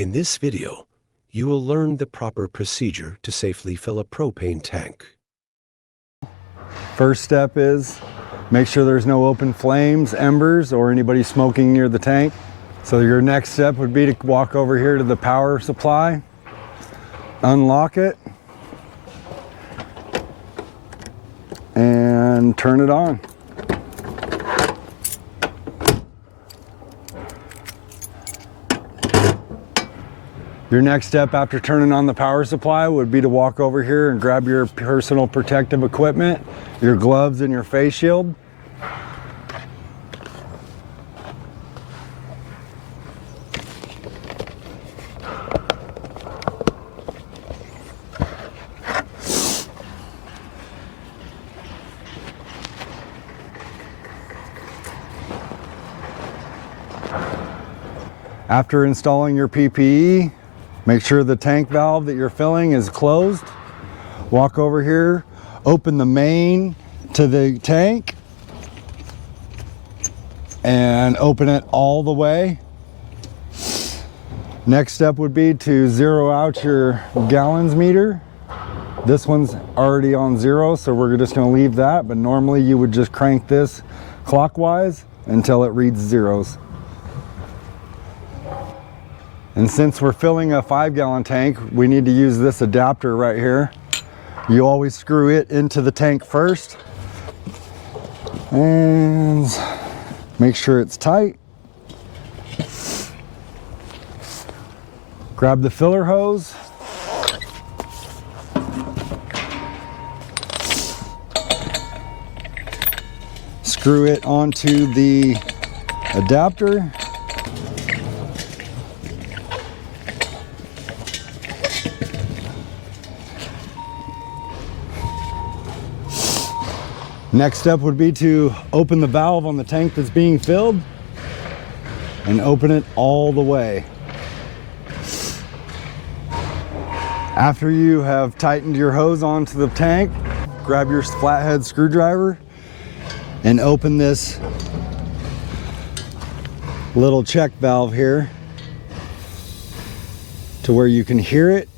In this video, you will learn the proper procedure to safely fill a propane tank. First step is make sure there's no open flames, embers, or anybody smoking near the tank. So your next step would be to walk over here to the power supply, unlock it, and turn it on. Your next step after turning on the power supply would be to walk over here and grab your personal protective equipment, your gloves and your face shield. After installing your PPE, make sure the tank valve that you're filling is closed. Walk over here, open the main to the tank, and open it all the way. Next step would be to zero out your gallons meter. This one's already on 0, so we're just going to leave that, but normally you would just crank this clockwise until it reads zeros. And since we're filling a 5-gallon tank, we need to use this adapter right here. You always screw it into the tank first and make sure it's tight. Grab the filler hose. Screw it onto the adapter. Next step would be to open the valve on the tank that's being filled and open it all the way. After you have tightened your hose onto the tank, grab your flathead screwdriver and open this little check valve here to where you can hear it.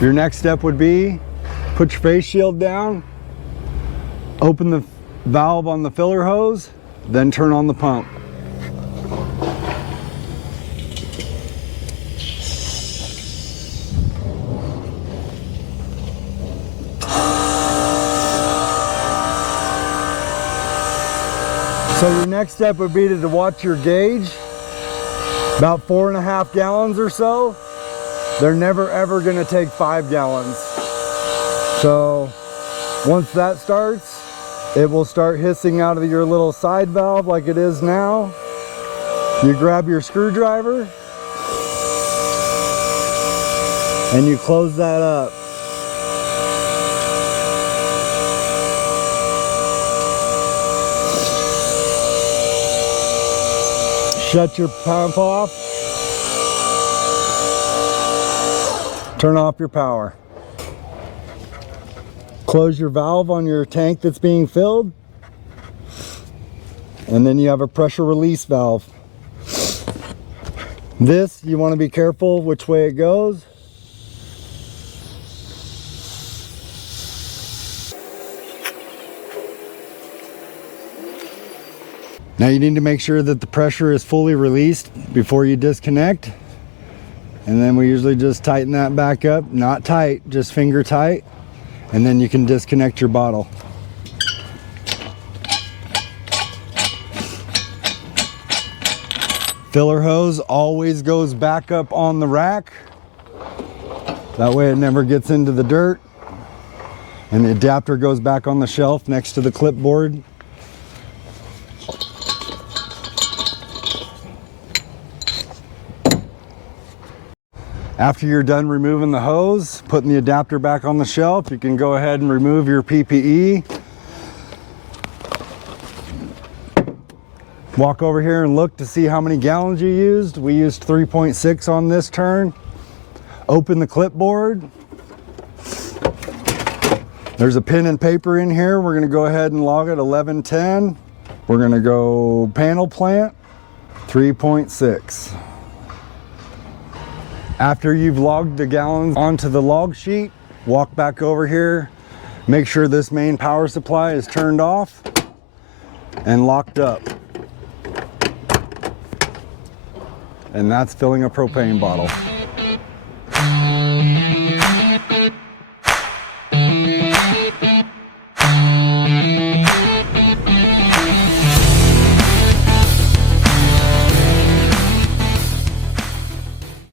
Your next step would be put your face shield down, open the valve on the filler hose, then turn on the pump. So your next step would be to watch your gauge, about 4.5 gallons or so. They're never ever gonna take 5 gallons. So once that starts, it will start hissing out of your little side valve like it is now. You grab your screwdriver and you close that up. Shut your pump off. Turn off your power. Close your valve on your tank that's being filled, and then you have a pressure release valve. This, you want to be careful which way it goes. Now you need to make sure that the pressure is fully released before you disconnect, and then we usually just tighten that back up. Not tight, just finger tight. And then you can disconnect your bottle. Filler hose always goes back up on the rack. That way it never gets into the dirt. And the adapter goes back on the shelf next to the clipboard. After you're done removing the hose, putting the adapter back on the shelf, you can go ahead and remove your PPE. Walk over here and look to see how many gallons you used. We used 3.6 on this turn. Open the clipboard. There's a pen and paper in here. We're gonna go ahead and log it 1110. We're gonna go panel plant 3.6. After you've logged the gallons onto the log sheet, walk back over here, make sure this main power supply is turned off and locked up. And that's filling a propane bottle.